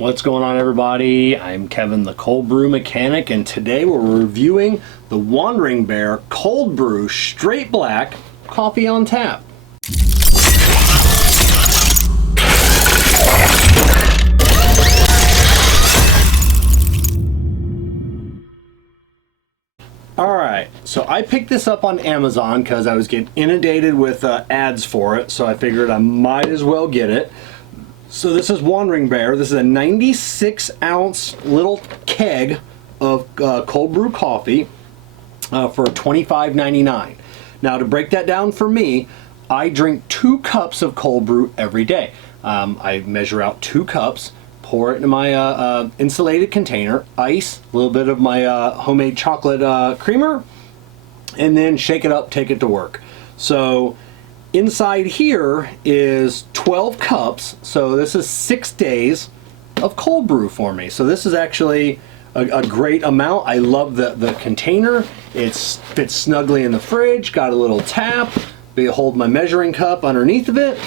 What's going on, everybody? I'm Kevin, the Cold Brew Mechanic, and today we're reviewing the Wandering Bear Cold Brew Straight Black Coffee on Tap. Alright, so I picked this up on Amazon because I was getting inundated with ads for it, so I figured I might as well get it. So this is Wandering Bear. This is a 96-ounce little keg of cold brew coffee for $25.99. Now, to break that down for me, I drink 2 cups of cold brew every day. I measure out 2 cups, pour it into my insulated container, ice, a little bit of my homemade chocolate creamer, and then shake it up, take it to work. So inside here is 12 cups, so this is 6 days of cold brew for me. So this is actually a great amount. I love the container. It fits snugly in the fridge, got a little tap, hold my measuring cup underneath of it,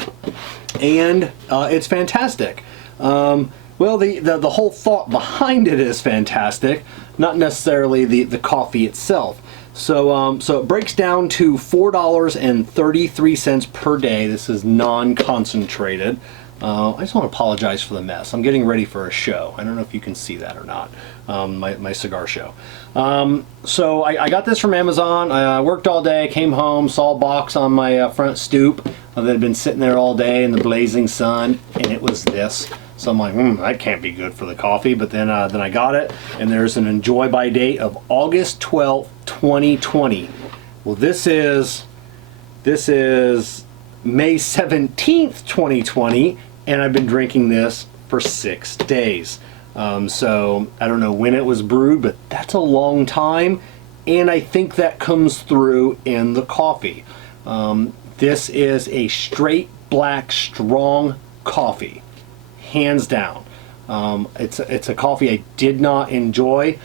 and it's fantastic. Well, the whole thought behind it is fantastic, not necessarily the coffee itself. So it breaks down to $4.33 per day. This is non-concentrated. I just want to apologize for the mess. I'm getting ready for a show. I don't know if you can see that or not. My cigar show. So I got this from Amazon. I worked all day, came home, saw a box on my front stoop that had been sitting there all day in the blazing sun, and it was this. So I'm like, that can't be good for the coffee. But then I got it, and there's an enjoy by date of August 12th, 2020. Well, this is May 17th, 2020, and I've been drinking this for 6 days. So I don't know when it was brewed, but that's a long time, and I think that comes through in the coffee. This is a straight black strong coffee, hands down. It's a coffee I did not enjoy.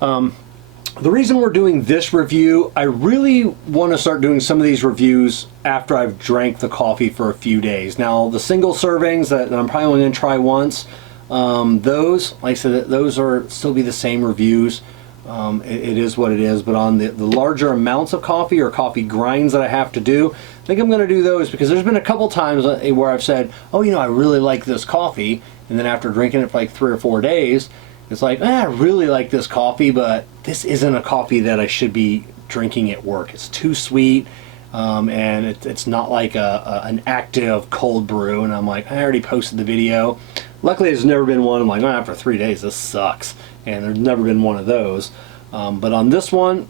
The reason we're doing this review, I really want to start doing some of these reviews after I've drank the coffee for a few days. Now, the single servings that I'm probably only going to try once, those, like I said, those are still be the same reviews. It is what it is, but on the larger amounts of coffee or coffee grinds that I have to do, I think I'm going to do those, because there's been a couple times where I've said, oh, I really like this coffee, and then after drinking it for like 3 or 4 days, it's like, I really like this coffee, but this isn't a coffee that I should be drinking at work. It's too sweet, and it's not like an active cold brew, and I'm like, I already posted the video. Luckily, there's never been one I'm like, after 3 days, this sucks, and there's never been one of those. But on this one,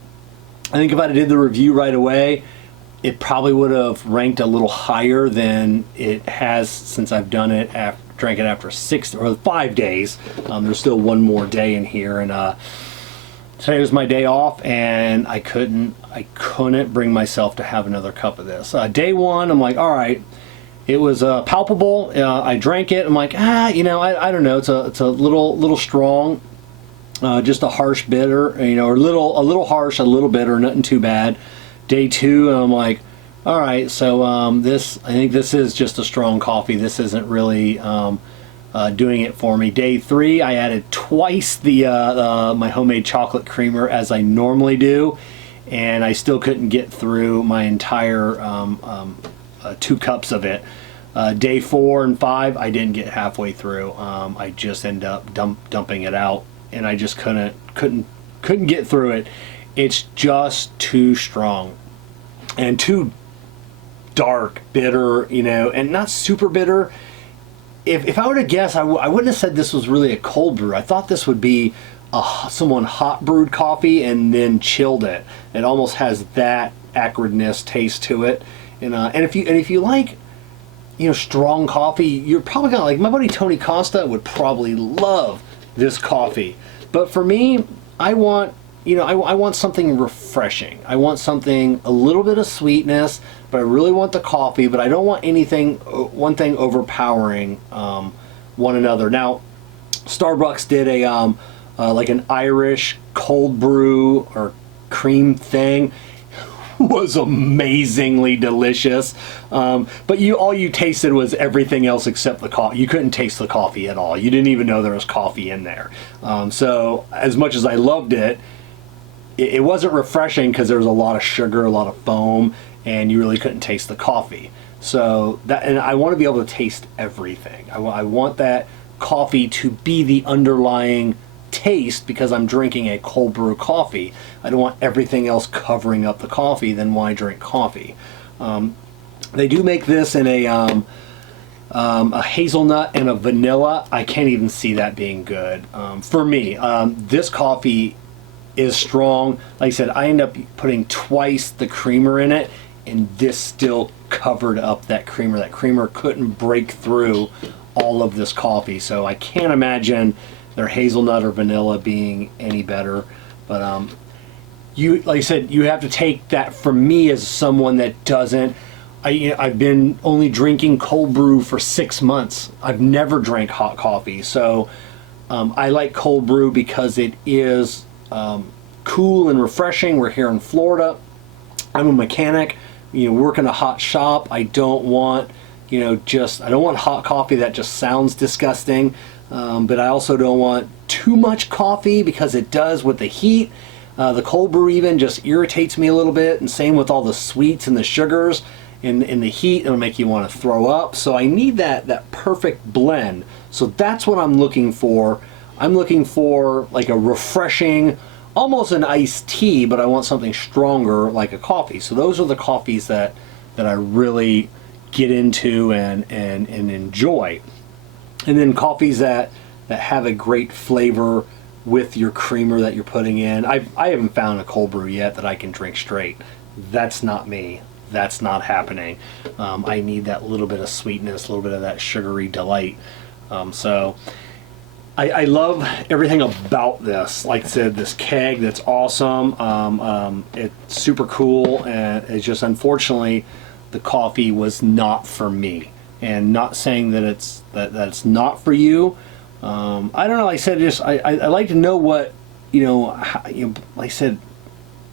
I think if I did the review right away, it probably would have ranked a little higher than it has since I've done it drank it after 6 or 5 days. There's still one more day in here, and today was my day off, and I couldn't bring myself to have another cup of this. Day one, I'm like, all right, it was palpable. I drank it. I'm like, I don't know. It's a little strong, just a harsh bitter, or a little harsh, a little bitter, nothing too bad. Day two, and I'm like, all right, so I think this is just a strong coffee. This isn't really doing it for me. Day three, I added twice my homemade chocolate creamer as I normally do, and I still couldn't get through my entire 2 cups of it. Day 4 and 5, I didn't get halfway through. I just ended up dumping it out, and I just couldn't get through it. It's just too strong and too dark, bitter, and not super bitter. If I were to guess, I wouldn't have said this was really a cold brew. I thought this would be someone hot brewed coffee and then chilled it. It almost has that acridness taste to it, and if you like, strong coffee, you're probably gonna like. My buddy Tony Costa would probably love this coffee, but for me, I want something refreshing. I want something, a little bit of sweetness, but I really want the coffee, but I don't want one thing overpowering one another. Now, Starbucks did like an Irish cold brew or cream thing. was amazingly delicious. But all you tasted was everything else except the coffee. You couldn't taste the coffee at all. You didn't even know there was coffee in there. So as much as I loved it, it wasn't refreshing because there was a lot of sugar, a lot of foam, and you really couldn't taste the coffee. So and I want to be able to taste everything. I want that coffee to be the underlying taste because I'm drinking a cold brew coffee. I don't want everything else covering up the coffee. Then why drink coffee? They do make this in a hazelnut and a vanilla. I can't even see that being good for me. This coffee is strong. Like I said, I end up putting twice the creamer in it, and this still covered up that creamer. That creamer couldn't break through all of this coffee, so I can't imagine their hazelnut or vanilla being any better. But like I said, you have to take that from me as someone that doesn't. I've been only drinking cold brew for 6 months. I've never drank hot coffee, so I like cold brew because it is cool and refreshing. We're here in Florida. I'm a mechanic, work in a hot shop. I don't want I don't want hot coffee that just sounds disgusting, but I also don't want too much coffee because it does with the heat. The cold brew even just irritates me a little bit, and same with all the sweets and the sugars. In the heat, it'll make you want to throw up. So I need that perfect blend. So that's what I'm looking for. I'm looking for like a refreshing, almost an iced tea, but I want something stronger like a coffee. So those are the coffees that I really get into and enjoy. And then coffees that have a great flavor with your creamer that you're putting in. I haven't found a cold brew yet that I can drink straight. That's not me. That's not happening. I need that little bit of sweetness, a little bit of that sugary delight. So I love everything about this. Like I said, this keg, that's awesome. It's super cool, and it's just unfortunately the coffee was not for me. And not saying that it's not for you. I don't know. Like I said, I like to know what like I said,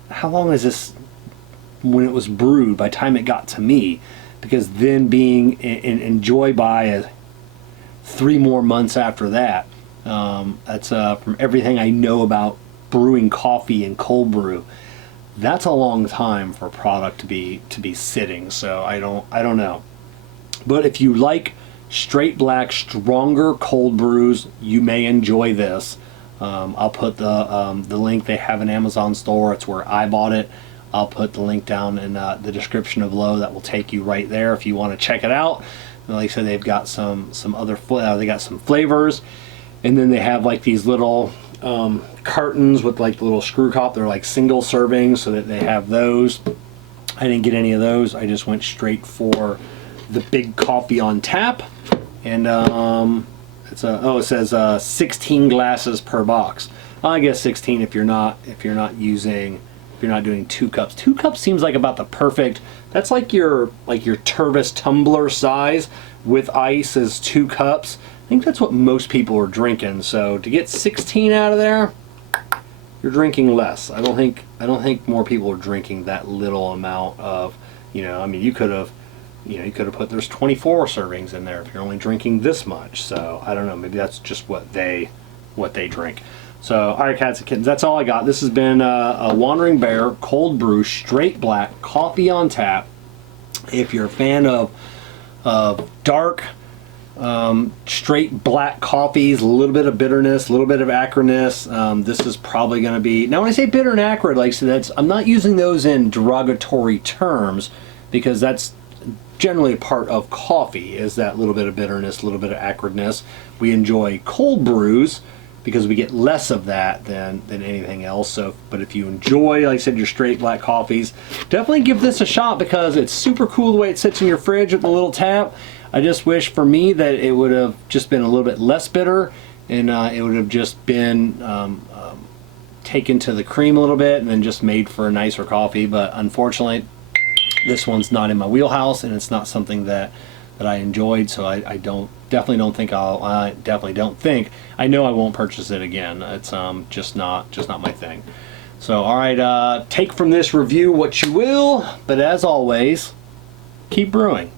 how long is this when it was brewed by the time it got to me? Because then being enjoyed by 3 more months after that. That's from everything I know about brewing coffee and cold brew. That's a long time for a product to be sitting. So I don't know. But if you like straight black, stronger cold brews, you may enjoy this. I'll put the link. They have an Amazon store. It's where I bought it. I'll put the link down in the description of below. That will take you right there if you want to check it out. And like I said, they've got some other they got some flavors, and then they have like these little cartons with like the little screw top. They're like single servings, so that they have those. I didn't get any of those. I just went straight for the big coffee on tap, and it says 16 glasses per box. Well, I guess 16 if you're not doing 2 cups. 2 cups seems like about the perfect. That's like your Tervis tumbler size with ice is 2 cups. I think that's what most people are drinking. So to get 16 out of there, you're drinking less. I don't think more people are drinking that little amount of. I mean, you could have put there's 24 servings in there if you're only drinking this much. So I don't know. Maybe that's just what they drink. So, all right, cats and kittens, that's all I got. This has been a Wandering Bear Cold Brew Straight Black Coffee on Tap. If you're a fan of dark, straight black coffees, a little bit of bitterness, a little bit of acridness, this is probably going to be. Now, when I say bitter and acrid, like so I'm not using those in derogatory terms, because that's generally part of coffee, is that little bit of bitterness, a little bit of acridness. We enjoy cold brews because we get less of that than anything else. So, but if you enjoy, like I said, your straight black coffees, definitely give this a shot, because it's super cool the way it sits in your fridge with the little tap. I just wish for me that it would have just been a little bit less bitter, and it would have just been taken to the cream a little bit and then just made for a nicer coffee. But unfortunately, this one's not in my wheelhouse, and it's not something that I enjoyed, so I definitely don't think I know I won't purchase it again. It's just not my thing. So, all right, take from this review what you will, but as always, keep brewing.